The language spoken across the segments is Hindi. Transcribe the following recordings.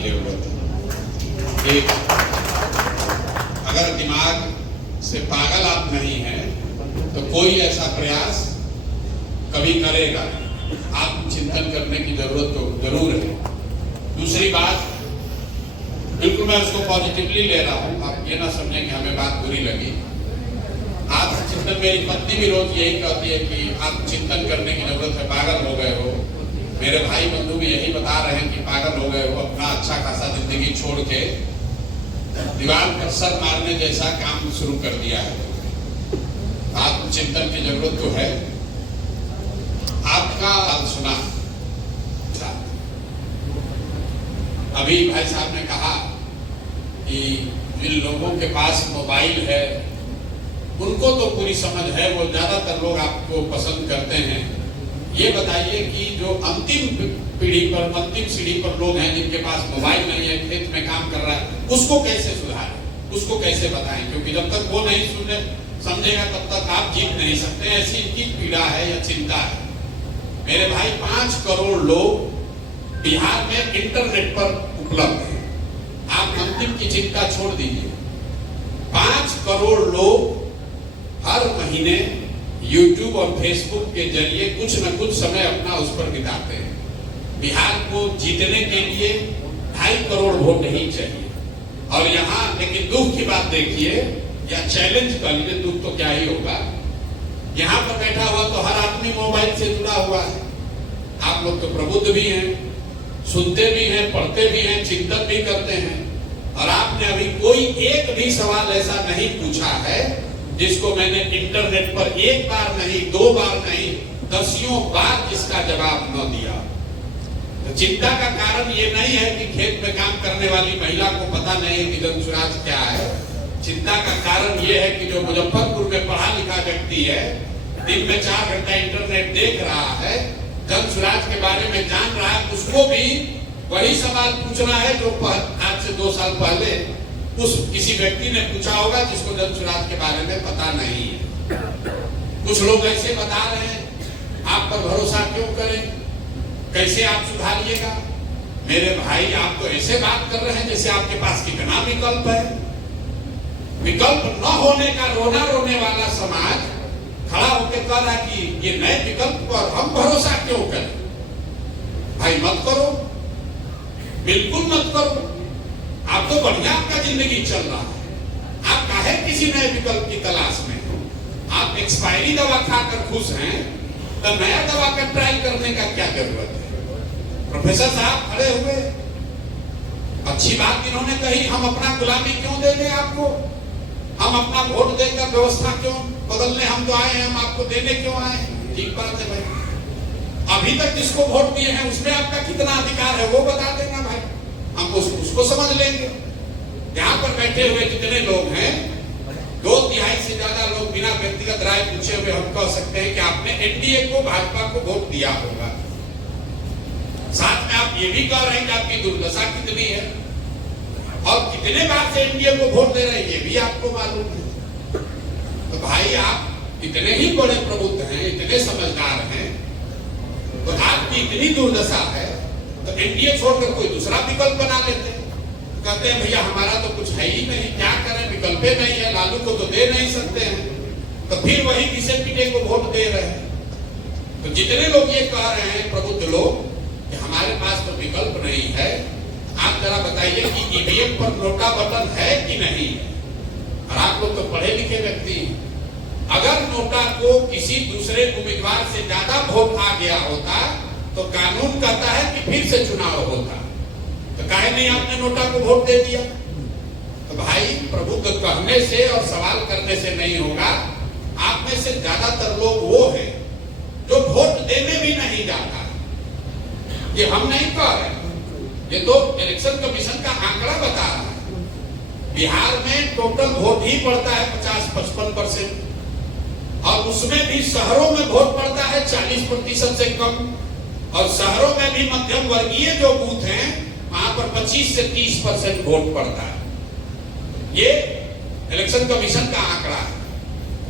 की जरूरत है। एक, अगर दिमाग से पागल आप नहीं हैं तो कोई ऐसा प्रयास कभी करेगा नहीं। आत्मचिंतन करने की जरूरत तो जरूर है। दूसरी बात, बिल्कुल मैं उसको पॉजिटिवली ले रहा हूं, आप ये ना समझें कि हमें बात बुरी लगी। आत्मचिंतन, मेरी पत्नी भी रोज यही कहती है कि आत्मचिंतन करने की जरूरत है, पागल हो गए हो। मेरे भाई बंधु भी यही बता रहे हैं कि पागल हो गए हो, अपना अच्छा खासा जिंदगी छोड़ के दीवार पर सर मारने जैसा काम शुरू कर दिया है। आत्मचिंतन की जरूरत तो है। आपका सुना, अभी भाई साहब ने कहा कि जिन लोगों के पास मोबाइल है उनको तो पूरी समझ है, वो ज्यादातर लोग आपको पसंद करते हैं। ये बताइए कि जो अंतिम पीढ़ी पर, अंतिम सीढ़ी पर लोग हैं जिनके पास मोबाइल नहीं है, खेत में काम कर रहा है, उसको कैसे सुधारें, उसको कैसे बताएं? क्योंकि जब तक वो नहीं सुने समझेगा तब तक आप जीत नहीं सकते। ऐसी इनकी पीड़ा है या चिंता है। मेरे भाई 5 करोड़ लोग बिहार में इंटरनेट पर उपलब्ध हैं। आप अंतिम की चिंता छोड़ दीजिए। 5 करोड़ लोग हर महीने YouTube और Facebook के जरिए कुछ न कुछ समय अपना उस पर बिताते हैं। बिहार को जीतने के लिए 2.5 करोड़ वोट ही चाहिए। और यहाँ लेकिन दुख की बात देखिए, या चैलेंज कर लीजिए, दुख तो क्या ही होगा, यहाँ पर बैठा हुआ तो हर आदमी मोबाइल से जुड़ा हुआ है। आप लोग तो प्रबुद्ध भी हैं, सुनते भी हैं, पढ़ते भी हैं, चिंतन भी करते हैं, और आपने अभी कोई एक भी सवाल ऐसा नहीं पूछा है जिसको मैंने इंटरनेट पर 1 बार नहीं, 2 बार नहीं, दसियों बार जिसका जवाब न दिया। तो चिंता का कारण ये नहीं है कि खेत में काम करने वाली महिला को पता नहीं है कि धनसुराज क्या है। चिंता का कारण ये है कि जो मुजफ्फरपुर में पढ़ा लिखा व्यक्ति है, दिन में 4 घंटा इंटरनेट देख रहा है, धनसुराज के बारे में जान रहा है, उसको भी वही सवाल पूछना है जो आज से 2 साल पहले उस किसी व्यक्ति ने पूछा होगा जिसको धनसुराज के बारे में पता नहीं है। कुछ लोग ऐसे बता रहे हैं, आप पर भरोसा क्यों करें, कैसे आप सुधारिएगा? मेरे भाई, आप तो ऐसे बात कर रहे हैं जैसे आपके पास कितना विकल्प है। विकल्प न होने का रोना रोने वाला समाज खड़ा होकर कह रहा कि ये नए विकल्प पर हम भरोसा क्यों करें? भाई मत करो, बिल्कुल मत करो। आप तो बढ़िया आपका जिंदगी चल रहा है, आप काहे किसी नए विकल्प की तलाश में? आप एक्सपायरी दवा खाकर खुश हैं, तो नया दवा का ट्राई करने का क्या जरूरत है? प्रोफेसर साहब खड़े हुए, अच्छी बात इन्होंने कही, हम अपना गुलामी क्यों दे दें आपको? हम अपना वोट देकर व्यवस्था क्यों बदलने हम तो आए हैं, हम आपको देने क्यों आए? ठीक बात है भाई। अभी तक जिसको वोट दिए हैं उसमें आपका कितना अधिकार है वो बता देना भाई, हम उसको समझ लेंगे। यहाँ पर बैठे हुए जितने लोग हैं, 2/3 से ज्यादा लोग बिना व्यक्तिगत राय पूछे हुए हम कह सकते हैं कि आपने एनडीए को, भाजपा को वोट दिया होगा। साथ में आप ये भी कह रहे हैं कि आपकी दुर्दशा कितनी है और कितने बार से एनडीए को वोट दे रहे हैं, ये भी आपको मालूम है। तो भाई आप इतने ही बड़े प्रबुद्ध हैं, इतने समझदार हैं, तो आपकी इतनी दुर्दशा है तो एनडीए छोड़कर कोई दूसरा विकल्प बना लेते हैं। कहते हैं भैया हमारा तो कुछ है ही नहीं, क्या करें, विकल्प नहीं है, लालू को तो दे नहीं सकते हैं, तो फिर वही किसे पीटे को वोट दे रहे हैं। तो जितने लोग ये कह रहे हैं प्रबुद्ध लोग कि हमारे पास तो विकल्प नहीं है, आप जरा बताइए कि ईवीएम पर नोटा बटन है कि नहीं है? और आप लोग तो पढ़े लिखे व्यक्ति हैं। अगर नोटा को किसी दूसरे उम्मीदवार से ज्यादा वोट आ गया होता तो कानून कहता है कि फिर से चुनाव होता, तो काहे नहीं आपने नोटा को वोट दे दिया? तो भाई प्रबुद्ध कहने से और सवाल करने से नहीं होगा। आप में से ज्यादातर लोग वो हैं जो वोट देने भी नहीं जाता। ये हम नहीं कह रहे, ये तो इलेक्शन कमीशन का आंकड़ा बता रहा है। बिहार में टोटल वोट ही पड़ता है 50-55%, और उसमें भी शहरों में वोट पड़ता है 40% से कम, और शहरों में भी मध्यम वर्गीय जो बूथ हैं वहां पर 25 से 30% वोट पड़ता है। ये इलेक्शन कमीशन का आंकड़ा है।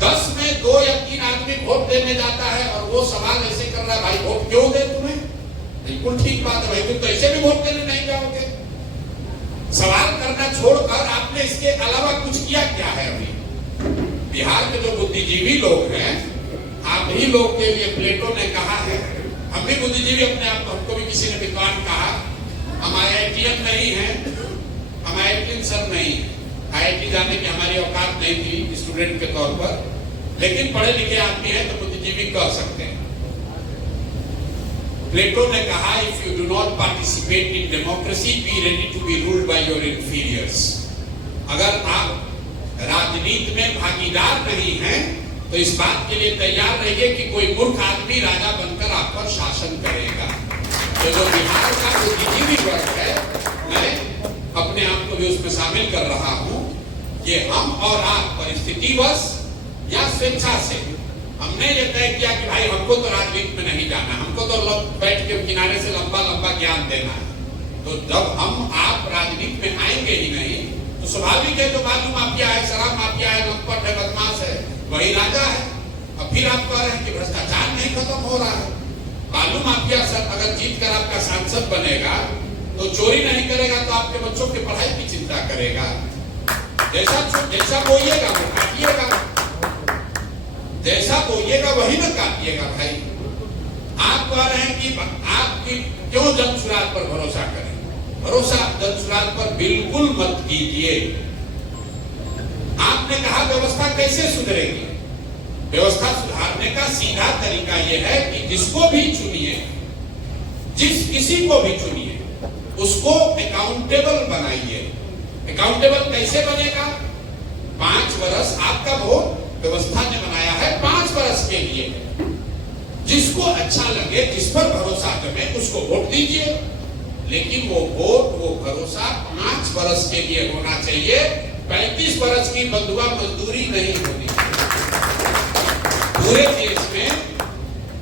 10 में 2 या 3 आदमी वोट देने जाता है और वो सवाल ऐसे कर रहा है, भाई वोट क्यों दे तुम्हें? बिल्कुल ठीक बात है भाई, तुम तो ऐसे भी वोट देने नहीं जाओगे। ने इसके अलावा कुछ किया क्या है? अभी बिहार के जो बुद्धिजीवी लोग हैं, आप ही लोग के लिए प्लेटो ने कहा है, हम भी बुद्धिजीवी अपने आप, हमको भी किसी ने विद्वान कहा, हम IITian नहीं है, हम IITian सर नहीं है, IIT जाने की हमारी औकात नहीं थी स्टूडेंट के तौर पर, लेकिन पढ़े लिखे आदमी है तो बुद्धिजीवी कह सकते हैं। प्लेटो ने कहा, if you do not participate in democracy, be ready to be ruled by your inferiors. अगर आप राजनीति में भागीदार नहीं हैं, तो इस बात के लिए तैयार रहिए कि कोई मूर्ख आदमी राजा बनकर आप पर शासन करेगा। तो जो बिहार का बुद्धिजीवी वर्ग है, मैं अपने आप को भी उसमें शामिल कर रहा हूं कि हम और आप परिस्थितिवश या स्वेच्छा से हमने ये तय किया कि भाई हमको तो राजनीति में नहीं जाना, हमको तो लोग बैठ के किनारे से लंबा लंबा ज्ञान देना है। तो जब हम आप राजनीति में आएंगे ही नहीं, तो स्वाभाविक है जो बालू माफिया है, शराब माफिया है, लंपट है, बदमाश है, वही राजा है। अब फिर आप कह रहे हैं कि भ्रष्टाचार नहीं खत्म हो रहा है। बालू माफिया सर अगर जीत कर आपका सांसद बनेगा तो चोरी नहीं करेगा, तो आपके बच्चों की पढ़ाई की चिंता करेगा। जैसा बोइएगा वो काटिएगा, जैसा बोइएगा वही ना काटिएगा। भाई आप कह रहे हैं कि आपकी क्यों जनसुराज पर भरोसा करें? भरोसा जनसुराज पर बिल्कुल मत कीजिए। आपने कहा व्यवस्था कैसे सुधरेगी? व्यवस्था सुधारने का सीधा तरीका यह है कि जिसको भी चुनिए, जिस किसी को भी चुनिए, उसको अकाउंटेबल बनाइए। अकाउंटेबल कैसे बनेगा? 5 वर्ष आपका वोट व्यवस्था ने बनाया है 5 वर्ष के लिए। जिसको अच्छा लगे, जिस पर भरोसा जमे, उसको वोट दीजिए। लेकिन वो वोट, वो भरोसा 5 वर्ष के लिए होना चाहिए। 35 वर्ष की बंधुआ मजदूरी नहीं होनी चाहिए। पूरे देश में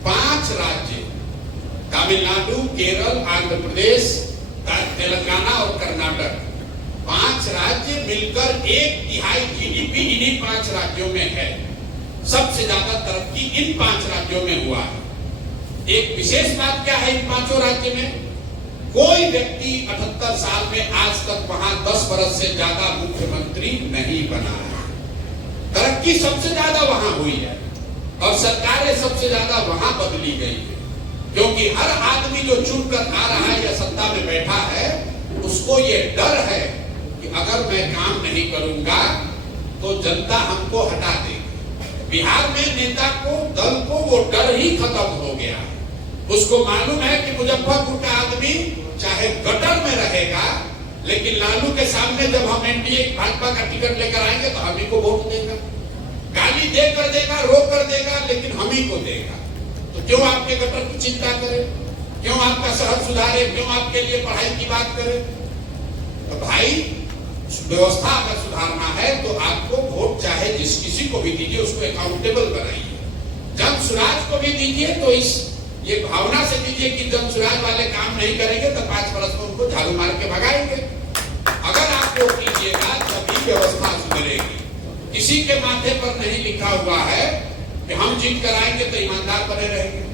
5 राज्य, तमिलनाडु, केरल, आंध्र प्रदेश, तेलंगाना और कर्नाटक, 5 राज्य मिलकर 1/3 GDP इन्हीं 5 राज्यों में है। सबसे ज्यादा तरक्की इन 5 राज्यों में हुआ है। एक विशेष बात क्या है इन 5 राज्य में? कोई व्यक्ति 78 साल में आज तक वहां 10 वर्ष से ज्यादा मुख्यमंत्री नहीं बना है। तरक्की सबसे ज्यादा वहां हुई है और सरकारें सबसे ज्यादा वहां बदली गई है, क्योंकि हर आदमी जो चुनकर आ रहा है या सत्ता में बैठा है, उसको ये डर है कि अगर मैं काम नहीं करूंगा तो जनता हमको हटा देगी। बिहार में नेता को, दल को वो डर ही खत्म हो गया। उसको मालूम है कि मुजफ्फरपुर का आदमी चाहे गटर में रहेगा, लेकिन लालू के सामने जब हम एनडीए भाजपा का टिकट लेकर आएंगे तो हम ही को वोट देगा। गाली दे कर देगा, रो कर देगा, लेकिन हम ही को देगा। तो क्यों आपके गटर की चिंता करे? क्यों आपका शहर सुधारे? क्यों आपके लिए पढ़ाई की बात करे? तो भाई व्यवस्था अगर सुधारना है तो आपको वोट चाहे जिस किसी को भी दीजिए, उसको अकाउंटेबल बनाइए। जनसुराज को भी दीजिए तो ये भावना से दीजिए कि जनसुराज वाले काम नहीं करेंगे तो 5 वर्ष में उनको झाड़ू मार के भगाएंगे। अगर आप वो कीजिएगा तभी व्यवस्था सुधरेगी। किसी के माथे पर नहीं लिखा हुआ है कि हम जीत कर आएंगे तो ईमानदार बने रहेंगे।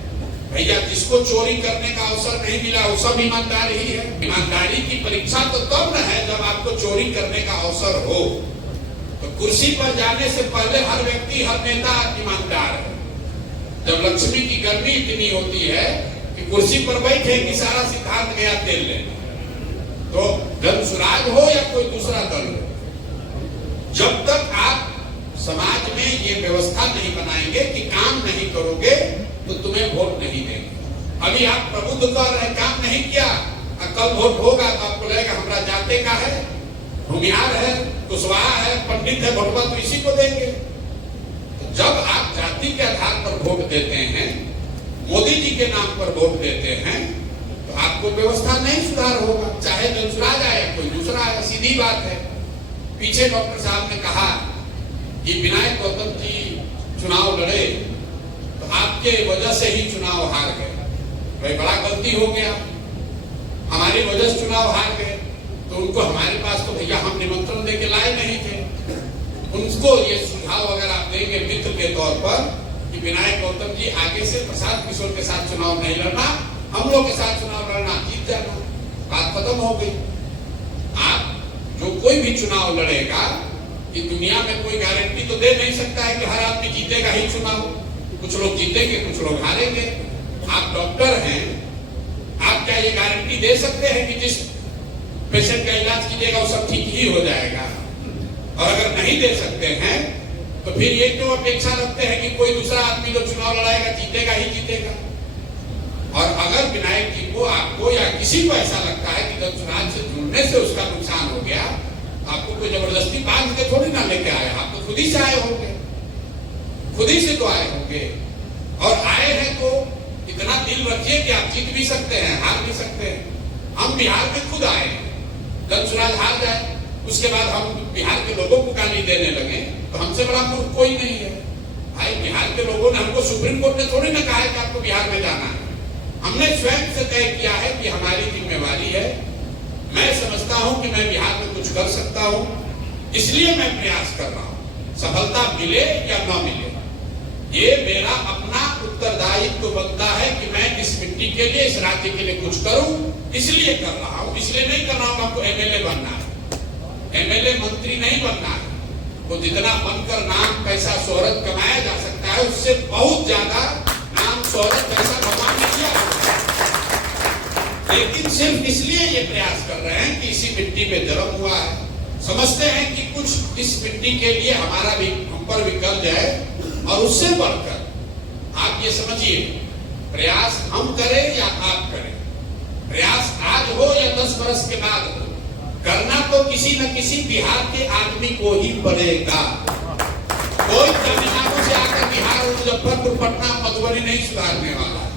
भैया जिसको चोरी करने का अवसर नहीं मिला वो सब ईमानदार ही है। ईमानदारी की परीक्षा तो तब न है जब आपको चोरी करने का अवसर हो। तो कुर्सी पर जाने से पहले हर व्यक्ति, हर नेता ईमानदार है। जब लक्ष्मी की गर्मी इतनी होती है कि कुर्सी पर बैठे कि सारा सिद्धांत गया तेल लेने, तो जनसुराज हो या कोई दूसरा दल हो, जब तक आप समाज में ये व्यवस्था नहीं बनाएंगे कि काम नहीं करोगे तो तुम्हें वोट नहीं देंगे। अभी आप प्रबुद्ध कर रहे, काम नहीं किया, कल वोट होगा तो आपको लगेगा हमारा जाते का है, भूमिहार है, कुशवाहा है, पंडित है, भोटवा तो इसी को देंगे। तो जब आप जाति के आधार पर वोट देते हैं, मोदी जी के नाम पर वोट देते हैं, तो आपको व्यवस्था नहीं सुधार होगा, चाहे जनसुराज आए कोई दूसरा आए। सीधी बात है। पीछे डॉक्टर साहब ने कहा कि विनायक गौतम जी चुनाव लड़े तो आपके वजह से ही चुनाव हार गए। भाई बड़ा गलती हो गया, हमारी वजह से चुनाव हार गए। तो उनको हमारे पास तो भैया हम निमंत्रण देके लाए नहीं थे। उनको ये सुझाव अगर आप देंगे मित्र के तौर पर कि विनायक गौतम जी आगे से प्रसाद किशोर के साथ चुनाव नहीं लड़ना, हम लोग के साथ चुनाव लड़ना, जीत जाना, बात खत्म हो गई। आप जो कोई भी चुनाव लड़ेगा, कि दुनिया में कोई गारंटी तो दे नहीं सकता है कि हर आदमी जीतेगा ही चुनाव। कुछ लोग जीतेंगे, कुछ लोग हारेंगे। आप डॉक्टर हैं, आप क्या ये गारंटी दे सकते हैं कि जिस पेशेंट का इलाज कीजिएगा वो सब ठीक ही हो जाएगा? और अगर नहीं दे सकते हैं तो फिर ये क्यों अपेक्षा रखते हैं कि कोई दूसरा आदमी जो चुनाव लड़ाएगा जीतेगा ही जीतेगा? और अगर विनायक जी को, आपको या किसी को ऐसा लगता है कि दंशराज से जुड़ने से उसका नुकसान हो गया, आपको कोई जबरदस्ती बांध के थोड़ी ना लेके आए, आप तो खुद ही से आए होंगे, खुद ही से तो आए होंगे। और आए हैं तो इतना दिल रखिए कि आप जीत भी सकते हैं, हार भी सकते हैं। हम बिहार में खुद आए, दंशराज हार जाए, उसके बाद हम बिहार के लोगों को गाली देने लगे तो हमसे बड़ा मूर्ख कोई नहीं है। भाई बिहार के लोगों ने हमको, सुप्रीम कोर्ट ने थोड़ी ना कहा है कि आपको बिहार में जाना है। हमने स्वयं से तय किया है कि हमारी जिम्मेवारी है। मैं समझता हूं कि मैं बिहार में कुछ कर सकता हूं, इसलिए मैं प्रयास कर रहा हूं। सफलता मिले या न मिले, ये मेरा अपना उत्तरदायित्व बनता है कि मैं इस मिट्टी के लिए, इस राज्य के लिए कुछ करूं। इसलिए कर रहा हूं, इसलिए नहीं कर रहा हूं आपको एमएलए बनना है, एमएलए मंत्री नहीं बनना है। तो जितना बनकर नाम, पैसा, शोहरत कमाया जा सकता है, उससे बहुत ज्यादा नाम, शोहरत, पैसा भगवान ने दिया। लेकिन सिर्फ इसलिए ये प्रयास कर रहे हैं कि इसी मिट्टी में जन्म हुआ है, समझते हैं कि कुछ इस मिट्टी के लिए हमारा भी, हम पर भी कर्ज है। और उससे बढ़कर आप ये समझिए, प्रयास हम करें या आप करें, प्रयास आज हो या 10 वर्ष के बाद हो, करना तो किसी न किसी बिहार के आदमी को ही पड़ेगा। कोई तमिलनाडु से आकर बिहार, मुजफ्फरपुर, पटना, मधुबनी नहीं सुधारने वाला है।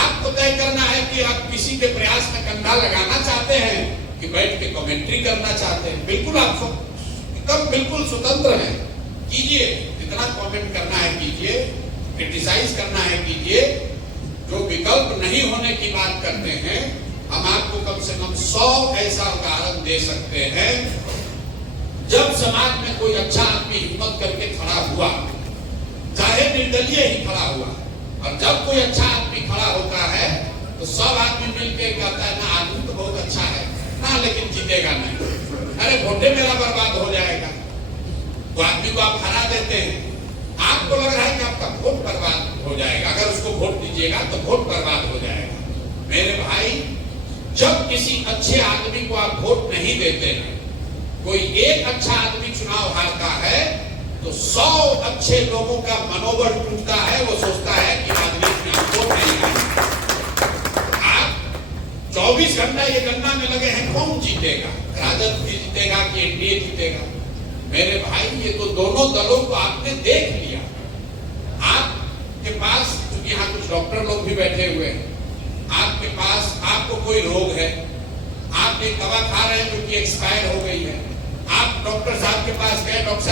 आपको तय करना है कि आप किसी के प्रयास में कंधा लगाना चाहते हैं कि बैठ के कमेंट्री करना चाहते हैं। बिल्कुल आप एकदम बिल्कुल स्वतंत्र हैं, कीजिए, जितना कमेंट करना है कीजिए, क्रिटिसाइज करना है कीजिए। जो विकल्प नहीं होने की बात करते हैं, हम आपको कम से कम 100 ऐसा उदाहरण दे सकते हैं जब समाज में कोई अच्छा आदमी हिम्मत करके खड़ा हुआ, चाहे निर्दलीय ही खड़ा हुआ। और जब कोई अच्छा आदमी खड़ा होता है तो सब आदमी मिलकर कहता है ना, आदमी तो बहुत अच्छा है ना, लेकिन जीतेगा नहीं, अरे वोटे मेरा बर्बाद हो जाएगा। तो आदमी को आप हरा देते हैं, आपको लग रहा है कि आपका वोट बर्बाद हो जाएगा, अगर उसको वोट दीजिएगा तो वोट बर्बाद हो जाएगा। मेरे भाई, जब किसी अच्छे आदमी को आप वोट नहीं देते हैं, कोई एक अच्छा आदमी चुनाव हारता है तो 100 अच्छे लोगों का मनोबल टूटता है। वो सोचता है कि आदमी चुनाव वोट नहीं है। आप 24 घंटा ये गणना में लगे हैं, कौन जीतेगा, राजद भी जीतेगा कि एनडीए जीतेगा? मेरे भाई, ये तो दोनों दलों को आपने देख लिया। आपके पास, क्योंकि यहाँ कुछ डॉक्टर लोग भी बैठे हुए हैं, आपके पास, आपको कोई रोग है, आप एक दवा खा रहे हैं जो कि एक्सपायर हो गई है, आप डॉक्टर साहब के पास गए, डॉक्टर